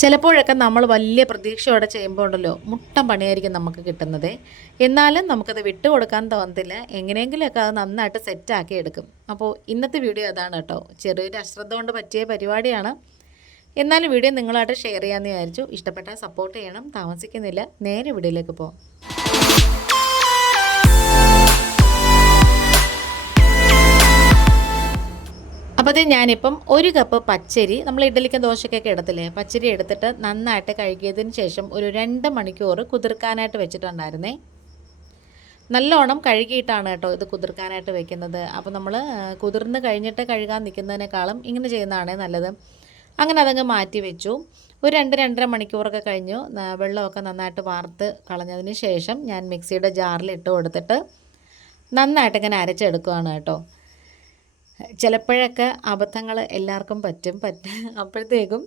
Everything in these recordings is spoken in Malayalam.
ചിലപ്പോഴൊക്കെ നമ്മൾ വലിയ പ്രതീക്ഷയോടെ ചെയ്യുമ്പോൾ ഉണ്ടല്ലോ മുട്ടം പണിയായിരിക്കും നമുക്ക് കിട്ടുന്നത്. എന്നാലും നമുക്കത് വിട്ടുകൊടുക്കാൻ തോന്നത്തില്ല. എങ്ങനെയെങ്കിലുമൊക്കെ അത് നന്നായിട്ട് സെറ്റാക്കി എടുക്കും. അപ്പോൾ ഇന്നത്തെ വീഡിയോ അതാണ് കേട്ടോ. ചെറിയൊരു അശ്രദ്ധ കൊണ്ട് പറ്റിയ പരിപാടിയാണ്. എന്നാലും വീഡിയോ നിങ്ങളായിട്ട് ഷെയർ ചെയ്യാമെന്ന് വിചാരിച്ചു. ഇഷ്ടപ്പെട്ടാൽ സപ്പോർട്ട് ചെയ്യണം. താമസിക്കുന്നില്ല, നേരെ വീഡിയോയിലേക്ക് പോകാം. അപ്പോൾ അത് ഞാനിപ്പം ഒരു കപ്പ് പച്ചരി, നമ്മൾ ഇഡ്ഡലിക്കും ദോശയ്ക്കൊക്കെ ഇടത്തില്ലേ, പച്ചരി എടുത്തിട്ട് നന്നായിട്ട് കഴുകിയതിന് ശേഷം ഒരു 2 മണിക്കൂർ കുതിർക്കാനായിട്ട് വെച്ചിട്ടുണ്ടായിരുന്നേ. നല്ലോണം കഴുകിയിട്ടാണ് കേട്ടോ ഇത് കുതിർക്കാനായിട്ട് വെക്കുന്നത്. അപ്പോൾ നമ്മൾ കുതിർന്ന് കഴിഞ്ഞിട്ട് കഴുകാൻ നിൽക്കുന്നതിനേക്കാളും ഇങ്ങനെ ചെയ്യുന്നതാണ് നല്ലത്. അങ്ങനെ അതങ്ങ് മാറ്റി വെച്ചു. ഒരു 2-2.5 മണിക്കൂറൊക്കെ കഴിഞ്ഞു. വെള്ളമൊക്കെ നന്നായിട്ട് വാർത്ത് കളഞ്ഞതിന് ശേഷം ഞാൻ മിക്സിയുടെ ജാറിൽ ഇട്ട് കൊടുത്തിട്ട് നന്നായിട്ട് ഇങ്ങനെ അരച്ചെടുക്കുകയാണ് കേട്ടോ. ചിലപ്പോഴൊക്കെ അബദ്ധങ്ങൾ എല്ലാവർക്കും പറ്റും. അപ്പോഴത്തേക്കും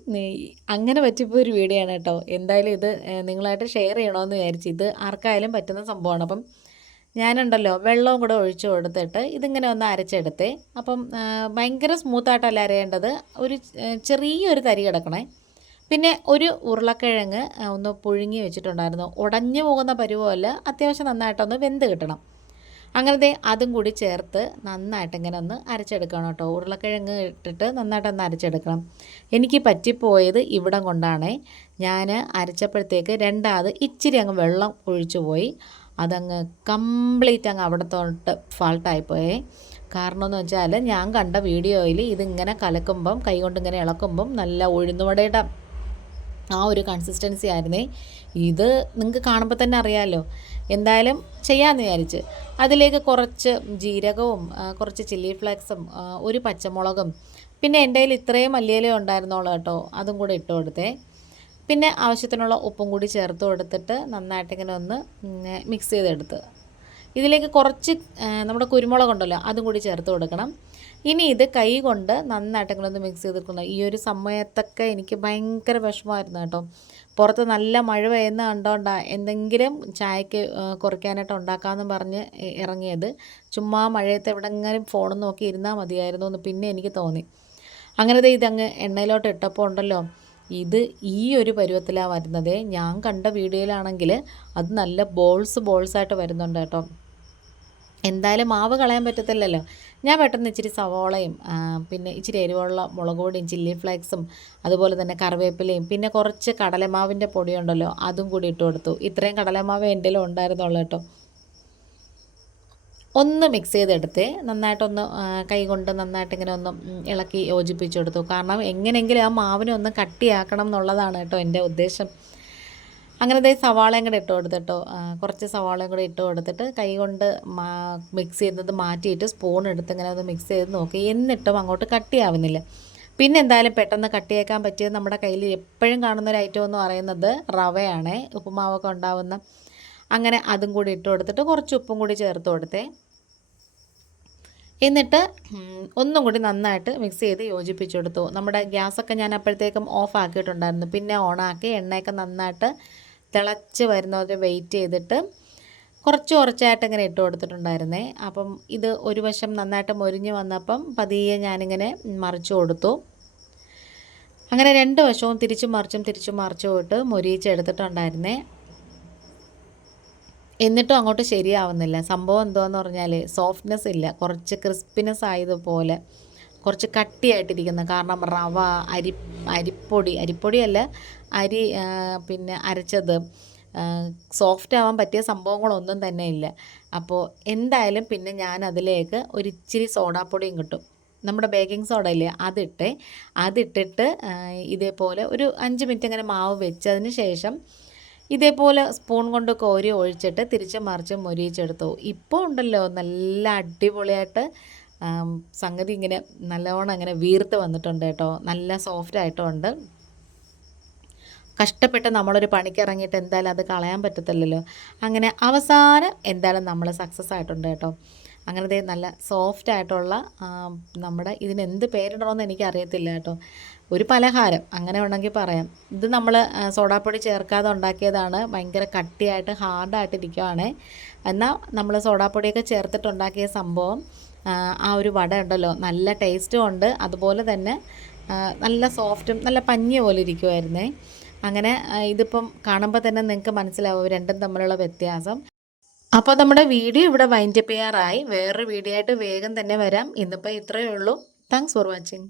അങ്ങനെ പറ്റിപ്പോൾ ഒരു വീഡിയോ ആണ് കേട്ടോ. എന്തായാലും ഇത് നിങ്ങളായിട്ട് ഷെയർ ചെയ്യണമെന്ന് വിചാരിച്ചു. ഇത് ആർക്കായാലും പറ്റുന്ന സംഭവമാണ്. അപ്പം ഞാനുണ്ടല്ലോ വെള്ളവും കൂടെ ഒഴിച്ചു കൊടുത്തിട്ട് ഇതിങ്ങനെ ഒന്ന് അരച്ചെടുത്തേ. അപ്പം ഭയങ്കര സ്മൂത്തായിട്ടല്ല അരയേണ്ടത്, ഒരു ചെറിയൊരു തരി കിടക്കണേ. പിന്നെ ഒരു ഉരുളക്കിഴങ്ങ് ഒന്ന് പുഴുങ്ങി വെച്ചിട്ടുണ്ടായിരുന്നു. ഉടഞ്ഞു പോകുന്ന പരുവമല്ല, അത്യാവശ്യം നന്നായിട്ടൊന്ന് വെന്ത് കിട്ടണം. അങ്ങനത്തെ അതും കൂടി ചേർത്ത് നന്നായിട്ട് ഇങ്ങനെ ഒന്ന് അരച്ചെടുക്കണം കേട്ടോ. ഉരുളക്കിഴങ്ങ് ഇട്ടിട്ട് നന്നായിട്ടൊന്ന് അരച്ചെടുക്കണം. എനിക്ക് പറ്റിപ്പോയത് ഇവിടം കൊണ്ടാണ്. ഞാൻ അരച്ചപ്പോഴത്തേക്ക് ഇച്ചിരി അങ്ങ് വെള്ളം ഒഴിച്ചു പോയി. അതങ്ങ് കംപ്ലീറ്റ് അങ്ങ് അവിടെ തൊട്ട് ഫാൾട്ടായിപ്പോയേ. കാരണം എന്ന് വെച്ചാൽ ഞാൻ കണ്ട വീഡിയോയിൽ ഇതിങ്ങനെ കലക്കുമ്പം, കൈകൊണ്ട് ഇങ്ങനെ ഇളക്കുമ്പം നല്ല ഉഴുന്നുവടയുടെ ആ ഒരു കൺസിസ്റ്റൻസി ആയിരുന്നേ. ഇത് നിങ്ങൾക്ക് കാണുമ്പോൾ തന്നെ അറിയാമല്ലോ. എന്തായാലും ചെയ്യാമെന്ന് വിചാരിച്ച് അതിലേക്ക് കുറച്ച് ജീരകവും കുറച്ച് ചില്ലി ഫ്ലേക്സും ഒരു പച്ചമുളകും പിന്നെ എൻ്റെ കയ്യിൽ ഇത്രയും മല്ലിയില ഉണ്ടായിരുന്നോളൂ കേട്ടോ, അതും കൂടെ ഇട്ട് കൊടുത്തേ. പിന്നെ ആവശ്യത്തിനുള്ള ഉപ്പും കൂടി ചേർത്ത് കൊടുത്തിട്ട് നന്നായിട്ടിങ്ങനെ ഒന്ന് മിക്സ് ചെയ്തെടുത്ത് ഇതിലേക്ക് കുറച്ച് നമ്മുടെ കുരുമുളകുണ്ടല്ലോ അതും കൂടി ചേർത്ത് കൊടുക്കണം. ഇനി ഇത് കൈ കൊണ്ട് നന്നായിട്ട് ഇങ്ങനെ ഒന്ന് മിക്സ് ചെയ്തെടുക്കണം. ഈ ഒരു സമയത്തൊക്കെ എനിക്ക് ഭയങ്കര വിഷമമായിരുന്നു കേട്ടോ. പുറത്ത് നല്ല മഴ പെയ്യുന്ന കണ്ടോണ്ടാണ് എന്തെങ്കിലും ചായക്ക് കുറയ്ക്കാനായിട്ട് ഉണ്ടാക്കാമെന്ന് പറഞ്ഞ് ഇറങ്ങിയത്. ചുമ്മാ മഴയത്ത് എവിടെയെങ്കിലും ഫോൺ നോക്കി ഇരുന്നാൽ മതിയായിരുന്നു എന്ന് പിന്നെ എനിക്ക് തോന്നി. അങ്ങനത്തെ ഇതങ്ങ് എണ്ണയിലോട്ട് ഇട്ടപ്പോൾ ഉണ്ടല്ലോ, ഇത് ഈ ഒരു പരുവത്തിലാണ് വരുന്നത്. ഞാൻ കണ്ട വീഡിയോയിലാണെങ്കിൽ അത് നല്ല ബോൾസായിട്ട് വരുന്നുണ്ട് കേട്ടോ. എന്തായാലും മാവ് കളയാൻ പറ്റത്തില്ലല്ലോ. ഞാൻ പെട്ടെന്ന് ഇച്ചിരി സവോളയും പിന്നെ ഇച്ചിരി എരിവുള്ള മുളക് പൊടിയും ചില്ലി ഫ്ലേക്സും അതുപോലെ തന്നെ കറിവേപ്പിലയും പിന്നെ കുറച്ച് കടലമാവിൻ്റെ പൊടിയുണ്ടല്ലോ അതും കൂടി ഇട്ട് കൊടുത്തു. ഇത്രയും കടലമാവ് എൻ്റെ കയ്യിൽ ഉണ്ടായിരുന്നുള്ളൂ കേട്ടോ. ഒന്ന് മിക്സ് ചെയ്തെടുത്തേ. നന്നായിട്ടൊന്ന് കൈ കൊണ്ട് നന്നായിട്ടിങ്ങനെ ഒന്ന് ഇളക്കി യോജിപ്പിച്ചെടുത്തു. കാരണം എങ്ങനെയെങ്കിലും ആ മാവിനെ ഒന്ന് കട്ടിയാക്കണം എന്നുള്ളതാണ് കേട്ടോ എൻ്റെ ഉദ്ദേശം. അങ്ങനെ സവാളയും കൂടെ ഇട്ട് കൊടുത്തിട്ടോ, കുറച്ച് സവാളയും കൂടെ ഇട്ട് കൊടുത്തിട്ട് കൈ കൊണ്ട് മിക്സ് ചെയ്യുന്നത് മാറ്റിയിട്ട് സ്പൂൺ എടുത്ത് ഇങ്ങനെ ഒന്ന് മിക്സ് ചെയ്ത് നോക്കി. എന്നിട്ടും അങ്ങോട്ട് കട്ടിയാവുന്നില്ല. പിന്നെ എന്തായാലും പെട്ടെന്ന് കട്ടിയാക്കാൻ പറ്റിയത് നമ്മുടെ കയ്യിൽ എപ്പോഴും കാണുന്നൊരു ഐറ്റം എന്ന് പറയുന്നത് റവയാണ്, ഉപ്പുമാവൊക്കെ ഉണ്ടാവുന്ന. അങ്ങനെ അതും കൂടി ഇട്ട് കൊടുത്തിട്ട് കുറച്ച് ഉപ്പും കൂടി ചേർത്ത് കൊടുത്തേ. എന്നിട്ട് ഒന്നും കൂടി നന്നായിട്ട് മിക്സ് ചെയ്ത് യോജിപ്പിച്ചെടുത്തു. നമ്മുടെ ഗ്യാസൊക്കെ ഞാൻ അപ്പോഴത്തേക്കും ഓഫ് ആക്കിയിട്ടുണ്ടായിരുന്നു. പിന്നെ ഓണാക്കി എണ്ണയൊക്കെ നന്നായിട്ട് തിളച്ച് വരുന്നവരെ വെയിറ്റ് ചെയ്തിട്ട് കുറച്ചായിട്ട് ഇങ്ങനെ ഇട്ട് കൊടുത്തിട്ടുണ്ടായിരുന്നേ. അപ്പം ഇത് ഒരു വശം നന്നായിട്ട് മൊരിഞ്ഞ് വന്നപ്പം പതിയെ ഞാനിങ്ങനെ മറിച്ചു കൊടുത്തു. അങ്ങനെ 2 വശവും തിരിച്ചും മറിച്ചും ഇട്ട് മൊരിയിച്ചെടുത്തിട്ടുണ്ടായിരുന്നേ. എന്നിട്ടും അങ്ങോട്ട് ശരിയാവുന്നില്ല. സംഭവം എന്താണെന്ന് പറഞ്ഞാൽ സോഫ്റ്റ്നെസ് ഇല്ല, കുറച്ച് ക്രിസ്പിനെസ് ആയതുപോലെ കുറച്ച് കട്ടിയായിട്ടിരിക്കുന്നത്. കാരണം റവ, അരിപ്പൊടിയല്ല, അരി പിന്നെ അരച്ചത് സോഫ്റ്റ് ആവാൻ പറ്റിയ സംഭവങ്ങളൊന്നും തന്നെ ഇല്ല. അപ്പോൾ എന്തായാലും പിന്നെ ഞാൻ അതിലേക്ക് ഒരിച്ചിരി സോഡാപ്പൊടിയും കിട്ടും, നമ്മുടെ ബേക്കിംഗ് സോഡ ഇല്ലേ, അതിട്ടിട്ട് ഇതേപോലെ ഒരു 5 മിനിറ്റ് അങ്ങനെ മാവ് വെച്ചതിന് ശേഷം ഇതേപോലെ സ്പൂൺ കൊണ്ട് കോരി ഒഴിച്ചിട്ട് തിരിച്ചും മറിച്ചും മൊരിയിച്ചെടുത്തു. ഇപ്പോൾ ഉണ്ടല്ലോ നല്ല അടിപൊളിയായിട്ട് സംഗതി ഇങ്ങനെ നല്ലവണ്ണം അങ്ങനെ വീർത്ത് വന്നിട്ടുണ്ട് കേട്ടോ. നല്ല സോഫ്റ്റായിട്ടുമുണ്ട്. കഷ്ടപ്പെട്ട് നമ്മളൊരു പണിക്ക് ഇറങ്ങിയിട്ട് എന്തായാലും അത് കളയാൻ പറ്റത്തില്ലല്ലോ. അങ്ങനെ അവസാനം എന്തായാലും നമ്മൾ സക്സസ് ആയിട്ടുണ്ട് കേട്ടോ. അങ്ങനത്തെ നല്ല സോഫ്റ്റായിട്ടുള്ള നമ്മുടെ ഇതിനെന്ത് പേരിടണമെന്ന് എനിക്കറിയത്തില്ല കേട്ടോ. ഒരു പലഹാരം അങ്ങനെ വേണമെങ്കിൽ പറയാം. ഇത് നമ്മൾ സോഡാപ്പൊടി ചേർക്കാതെ ഉണ്ടാക്കിയതാണ്. ഭയങ്കര കട്ടിയായിട്ട് ഹാർഡായിട്ടിരിക്കുകയാണ്. എന്നാൽ നമ്മൾ സോഡാപ്പൊടിയൊക്കെ ചേർത്തിട്ടുണ്ടാക്കിയ സംഭവം ആ ഒരു വട ഉണ്ടല്ലോ നല്ല ടേസ്റ്റും ഉണ്ട്. അതുപോലെ തന്നെ നല്ല സോഫ്റ്റും നല്ല പഞ്ഞി പോലെ ഇരിക്കുമായിരുന്നേ. അങ്ങനെ ഇതിപ്പം കാണുമ്പോൾ തന്നെ നിങ്ങൾക്ക് മനസ്സിലാവും രണ്ടും തമ്മിലുള്ള വ്യത്യാസം. അപ്പോൾ നമ്മുടെ വീഡിയോ ഇവിടെ വൈൻഡപ്പ് ചെയ്യാറായി. വേറൊരു വീഡിയോ ആയിട്ട് വേഗം തന്നെ വരാം. ഇന്നിപ്പോൾ ഇത്രയേ ഉള്ളൂ. Thanks for watching.